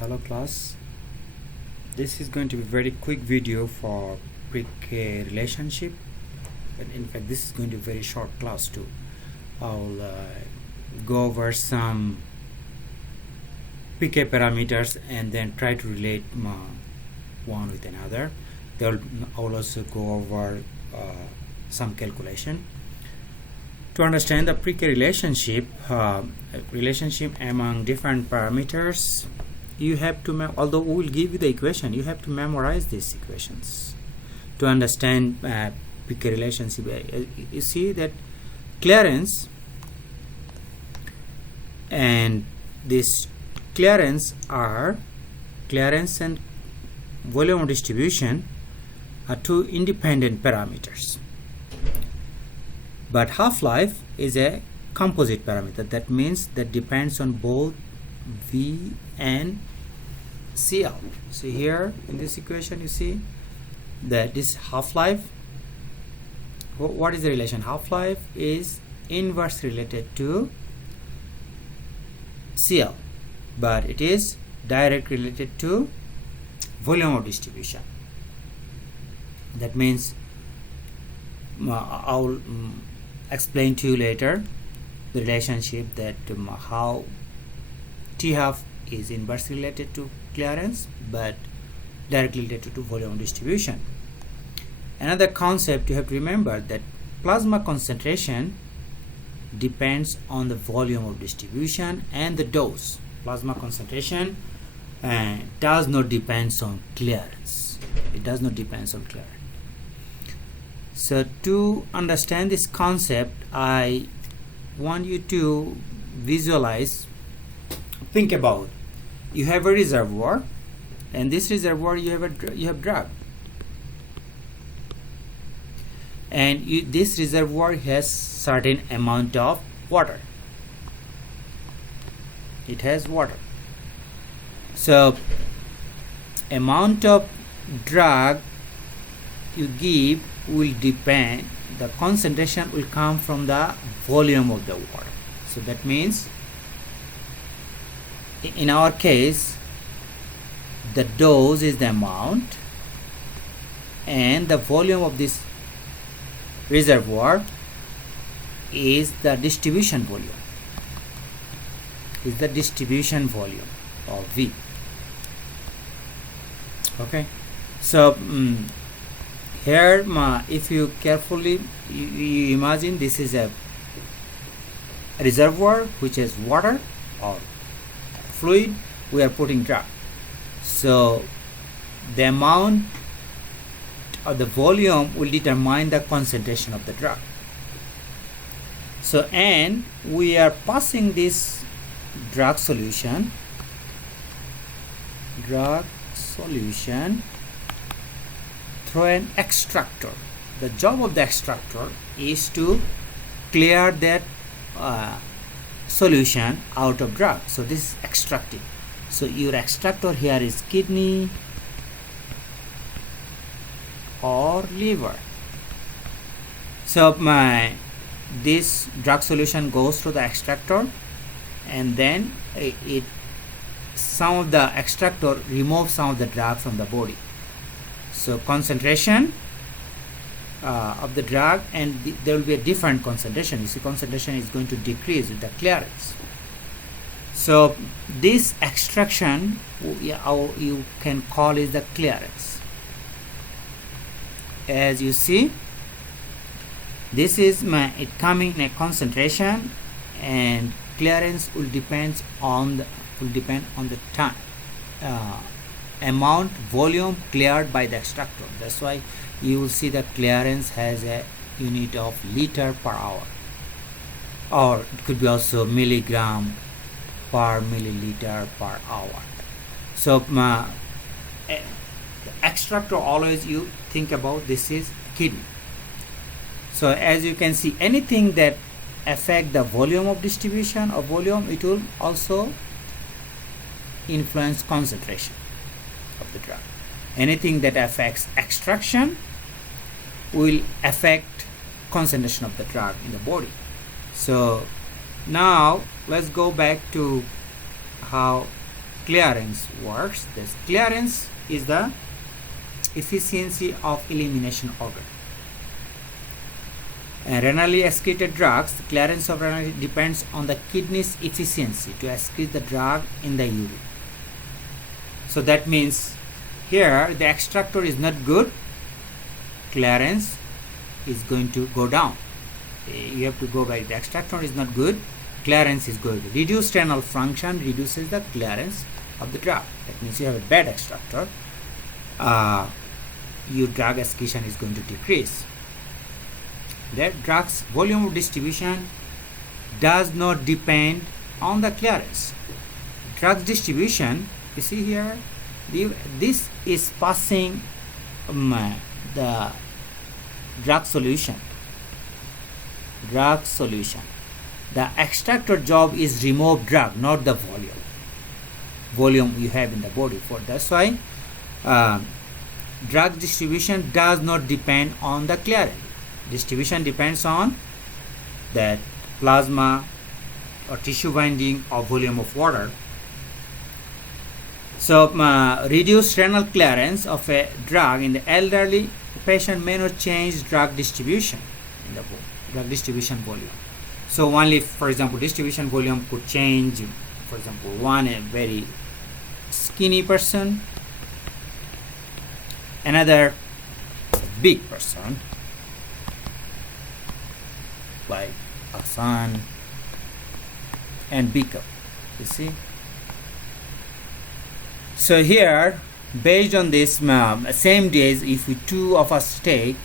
Hello class, this is going to be a very quick video for pK relationship, but in fact this is going to be a very short class too. I'll go over some pK parameters and then try to relate one with another. I'll also go over some calculation to understand the pK relationship among different parameters. You have to, although we will give you the equation, you have to memorize these equations to understand pK relationship. You see that clearance and this clearance and volume distribution are two independent parameters, but half-life is a composite parameter. That means that depends on both V and Cl. So here in this equation you see that this half-life, what is the relation? Half-life is inverse related to Cl, but it is direct related to volume of distribution. That means I'll explain to you later the relationship that how T half is inversely related to clearance but directly related to volume distribution. Another concept you have to remember that plasma concentration depends on the volume of distribution and the dose. Plasma concentration does not depend on clearance. It does not depend on clearance. So to understand this concept, I want you to visualize, think about, you have a reservoir, and this reservoir you have drug, and this reservoir has certain amount of water. It has water. So amount of drug you give will depend, the concentration will come from the volume of the water. So that means in our case the dose is the amount and the volume of this reservoir is the distribution volume, of V. Okay, so here if you carefully you imagine this is a reservoir which has water or fluid, we are putting drug. So the amount or the volume will determine the concentration of the drug. So and we are passing this drug solution through an extractor. The job of the extractor is to clear that solution out of drug. So this is extracting. So your extractor here is kidney or liver. So this drug solution goes through the extractor, and then some of the extractor removes some of the drug from the body. So concentration of the drug, and there will be a different concentration. You see, concentration is going to decrease with the clearance. So this extraction, you can call it the clearance. As you see, this is it coming in a concentration, and clearance will depend on the time, amount, volume cleared by the extractor. That's why you will see the clearance has a unit of liter per hour, or it could be also milligram per milliliter per hour. So the extractor, always you think about this is kidney. So as you can see, anything that affect the volume of distribution or volume, it will also influence concentration of the drug. Anything that affects extraction will affect concentration of the drug in the body. So now let's go back to how clearance works. This clearance is the efficiency of elimination organ. Renally excreted drugs, the clearance of renal depends on the kidney's efficiency to excrete the drug in the urine. So that means here the extractor is not good, clearance is going to go down. You have to go by the extractor is not good, clearance is good. Reduced renal function reduces the clearance of the drug. That means you have a bad extractor, your drug excretion is going to decrease. The drug's volume of distribution does not depend on the clearance. Drug distribution, you see here, this is passing the drug solution. The extractor job is remove drug, not the volume you have in the body. For that's why drug distribution does not depend on the clearance. Distribution depends on that plasma or tissue binding or volume of water. So reduced renal clearance of a drug in the elderly patient may not change drug distribution in the drug distribution volume. So only, for example, distribution volume could change. For example, a very skinny person, another big person like Hassan and Bika. You see. So here, based on this same days, if we two of us take,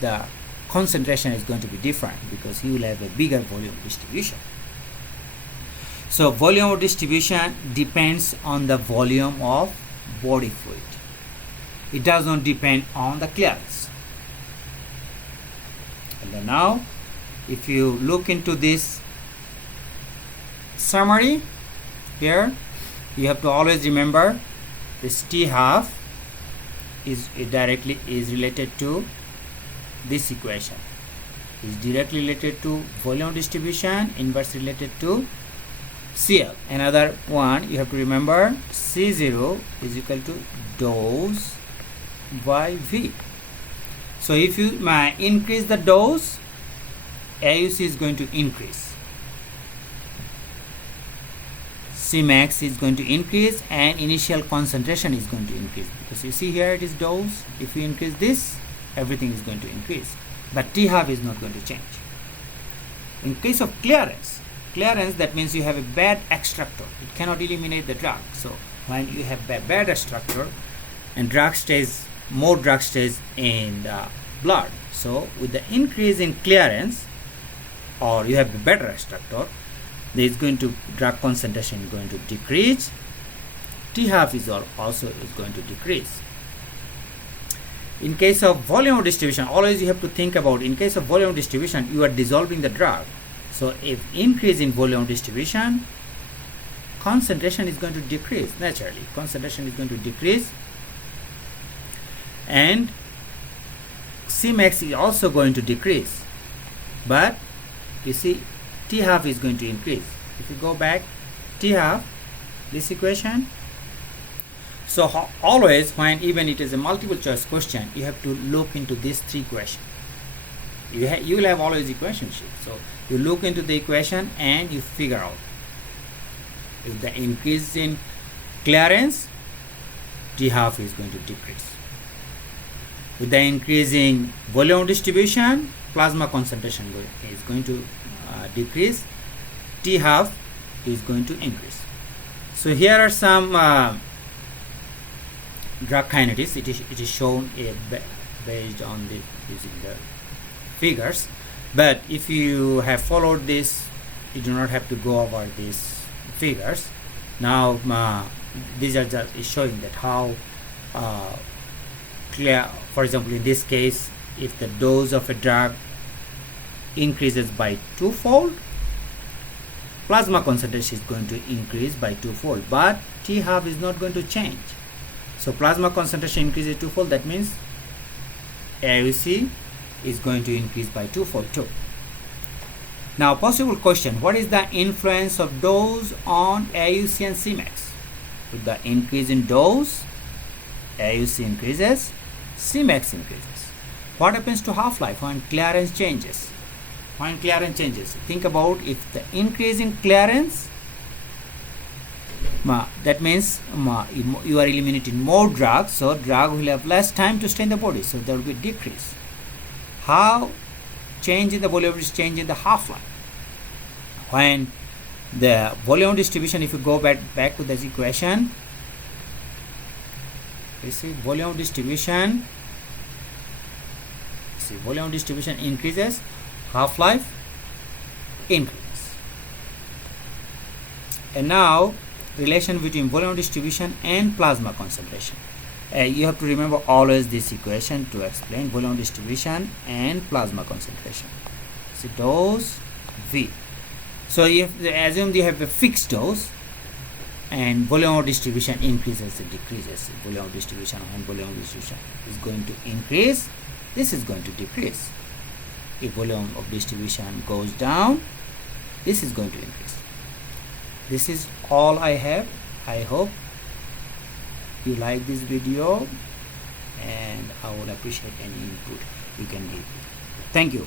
the concentration is going to be different because you will have a bigger volume distribution. So volume of distribution depends on the volume of body fluid. It does not depend on the clearance. And then now, if you look into this summary here, you have to always remember this T half is directly related to this equation. Is directly related to volume distribution, inverse related to CL. Another one you have to remember, C0 is equal to dose by V. So if you increase the dose, AUC is going to increase, Cmax is going to increase, and initial concentration is going to increase, because you see here it is dose. If you increase this, everything is going to increase, but T half is not going to change. In case of clearance, that means you have a bad extractor, it cannot eliminate the drug. So when you have a bad extractor and more drug stays in the blood, so with the increase in clearance, or you have a better extractor, there is going to drug concentration is going to decrease. T half is also is going to decrease. In case of volume distribution, always you have to think about, in case of volume distribution, you are dissolving the drug. So if increase in volume distribution, concentration is going to decrease naturally. Concentration is going to decrease, and Cmax is also going to decrease. But you see, T half is going to increase. If you go back, T half, this equation. So always, when even it is a multiple choice question, you have to look into these three questions. You will have always equation sheet. So you look into the equation and you figure out if the increase in clearance, T half is going to decrease. With the increasing volume distribution, plasma concentration is going to decrease, T half is going to increase. So here are some drug kinetics. It is shown based on using the figures, but if you have followed this, you do not have to go over these figures. Now these are just showing that how clear. For example, in this case, if the dose of a drug increases by twofold, plasma concentration is going to increase by twofold, but T half is not going to change. So plasma concentration increases twofold, that means AUC is going to increase by twofold too. Now, possible question, what is the influence of dose on AUC and Cmax? With the increase in dose, AUC increases, Cmax increases. What happens to half-life when clearance changes? When clearance changes, think about if the increase in clearance, that means you are eliminating more drugs, so drug will have less time to stay in the body, so there will be decrease. How change in the volume is change in the half-life? When the volume distribution, if you go back to this equation, you see volume distribution increases, half-life increases. And now relation between volume distribution and plasma concentration. You have to remember always this equation to explain volume distribution and plasma concentration. So dose V. So you have to assume you have a fixed dose and volume of distribution increases and decreases. Volume of distribution, when volume of distribution is going to increase, this is going to decrease. If volume of distribution goes down, this is going to increase. This is all I have. I hope you like this video, and I would appreciate any input you can give. Thank you.